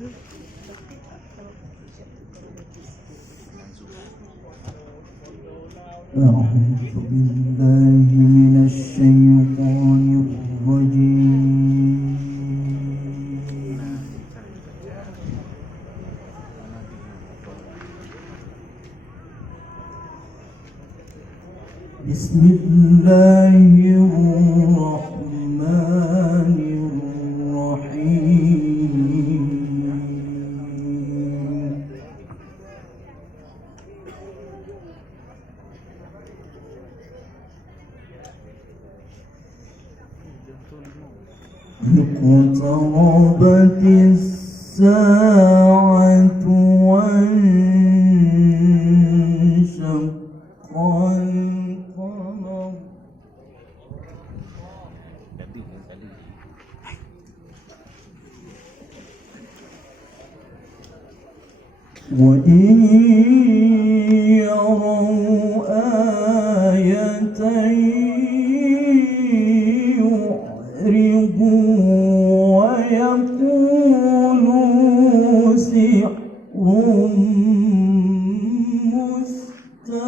أعوذ بالله من الشيطان الرجيم. بسم الله الرحمن الرحيم. اقتربت الساعة وانشق القمر وإن يروا آية يعرضوا ويقولوا سحر مستمر.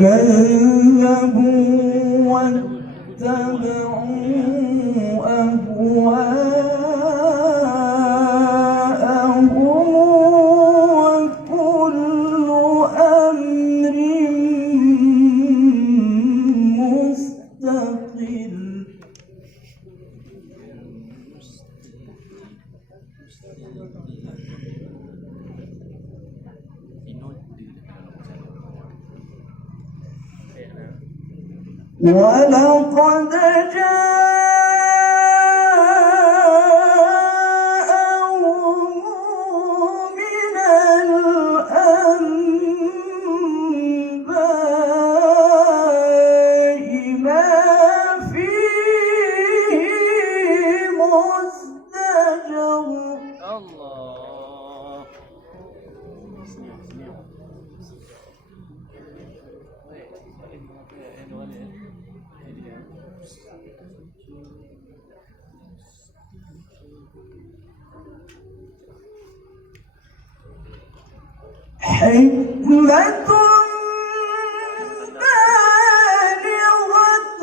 وكذبوا واتبعوا أهواءهم وكل أمر مستقل. ولقد جاءهم من الأنباء ما فيه مزدجر. الله حكمة بالغة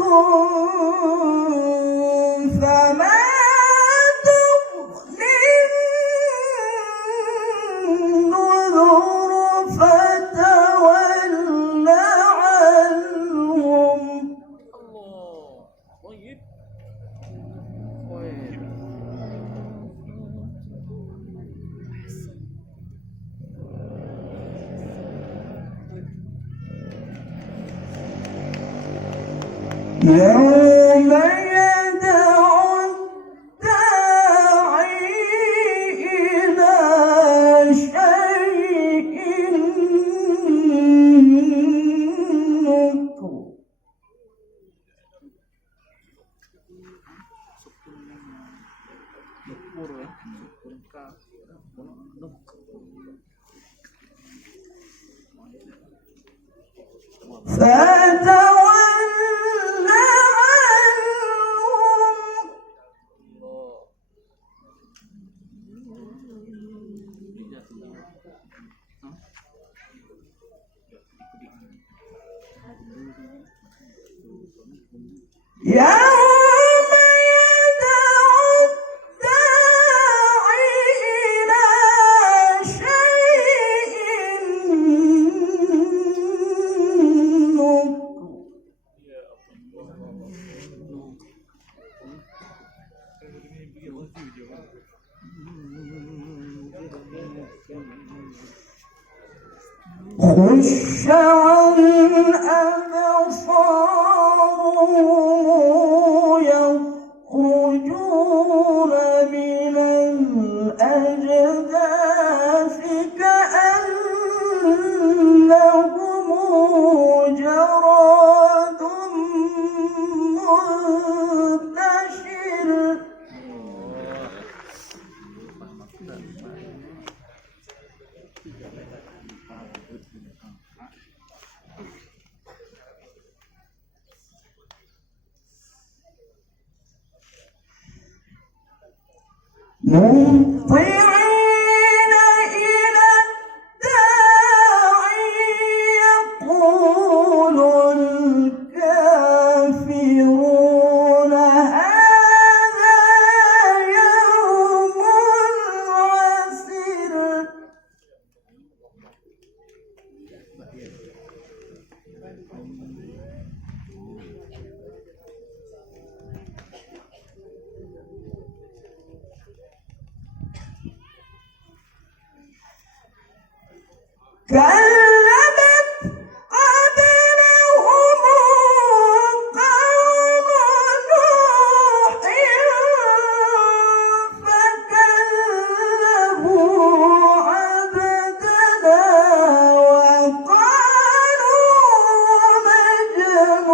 فما تغني النذر فتول عنهم. يوم يدعو الداعي إلى شيء نكر. فتول عنهم يوم يدعو الداعي إلى شيء نكر. خش عن أبصارهم يخرجون من الأجداث كأنهم جراد منتشر. مهطعين إلى الداعي يقول الكافرون هذا يوم عسر. كذبت قبلهم قوم نوح فكذبوا عبدنا وقالوا مجنون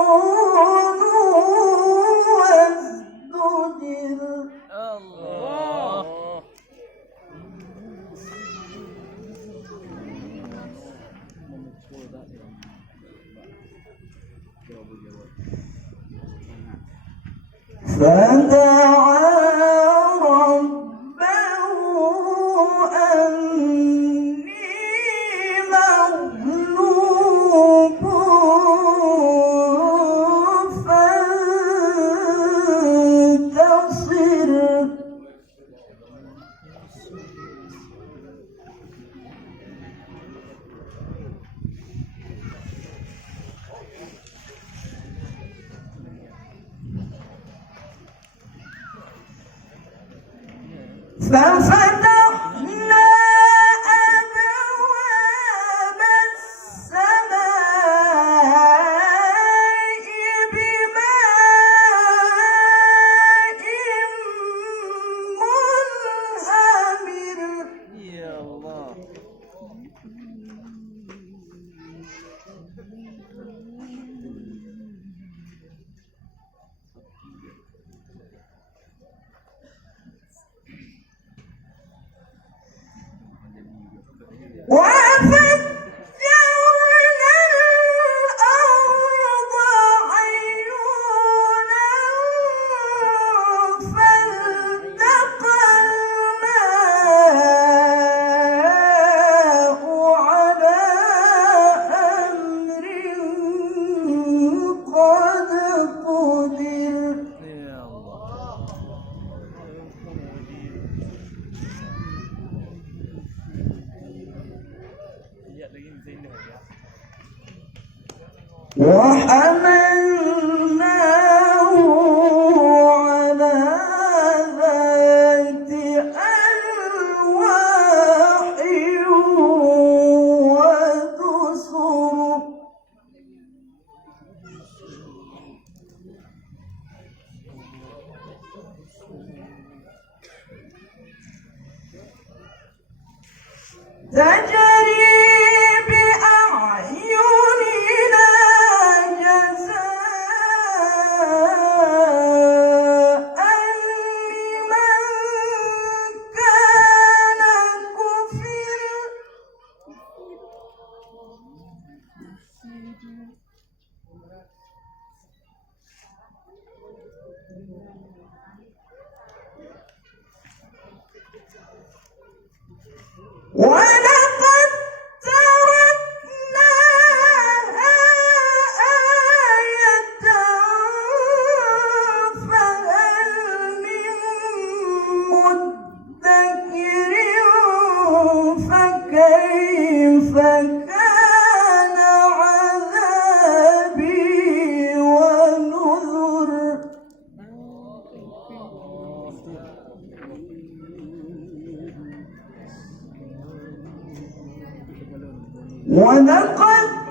وازدجر. فدعا ربه أني مغلوب فانتصر. ففتحنا أبواب السماء بماء منهمر. يا الله. وفجرنا الأرض عيونا فالتقى الماء على أمر قد قدر. وحملناه على ذات ألواح ودسر. تجري بأعيننا جزاء لمن كان كفر. ولقد تركناها آية فهل من مدكر فكيف كان عذابي ونذر. ولقد